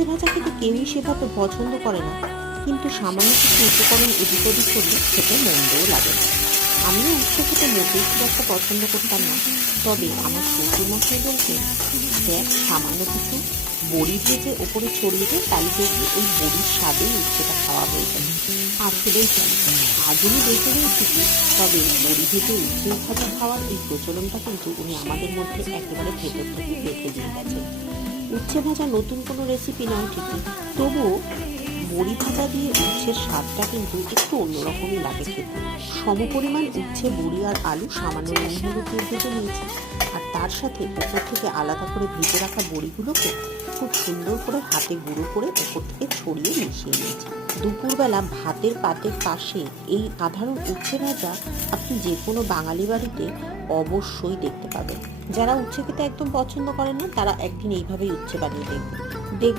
উচ্ছে ভাজা খেতে কেউই সেভাবে পছন্দ করে না, কিন্তু সামান্য কিছু উপকরণ এদিক ওদিক করলে খেতে মন্দও লাগে না। আমিও উচ্ছে খেতে মোটেই খুব একটা পছন্দ করতাম না, তবে আমার শ্বশুরমশাই বলতেন, দেখ সামান্য কিছু বড়ি ভেজে ওপরে ছড়িয়ে দিয়ে তাই দেখবি ওই বড়ির স্বাদেই উচ্ছেটা খাওয়া হয়ে যাবে। আসলেই তাই, আজ উনি বেঁচে রয়েছি, তবে বড়ি ভেজে উচ্ছে ভাজা খাওয়ার এই প্রচলনটা কিন্তু উনি আমাদের মধ্যে একেবারে ভেতর থেকে রেখে দিয়ে গেছেন। উচ্ছে ভাজা নতুন কোনো রেসিপি নয় ঠিকই, তবুও বড়ি ভাজা দিয়ে উচ্ছের স্বাদটা কিন্তু একটু অন্যরকমই লাগে খেতে। সমপরিমাণ উচ্ছে, বড়ি আর আলু সামান্য নুন হলুদ দিয়ে ভেজে নিয়েছি, আর তার সাথে ওপর থেকে আলাদা করে ভেজে রাখা বড়িগুলোকে খুব সুন্দর করে হাতে গুঁড়ো করে ওপর থেকে ছড়িয়ে মিশিয়ে নিয়েছি। দুপুরবেলা ভাতের পাতের পাশে এই সাধারণ উচ্ছে ভাজা আপনি যে কোনো বাঙালি বাড়িতে অবশ্যই দেখতে পাবেন। যারা উচ্ছে খেতে একদম পছন্দ করেন না, তারা একদিন এইভাবেই উচ্ছে বানিয়ে দেখবেন।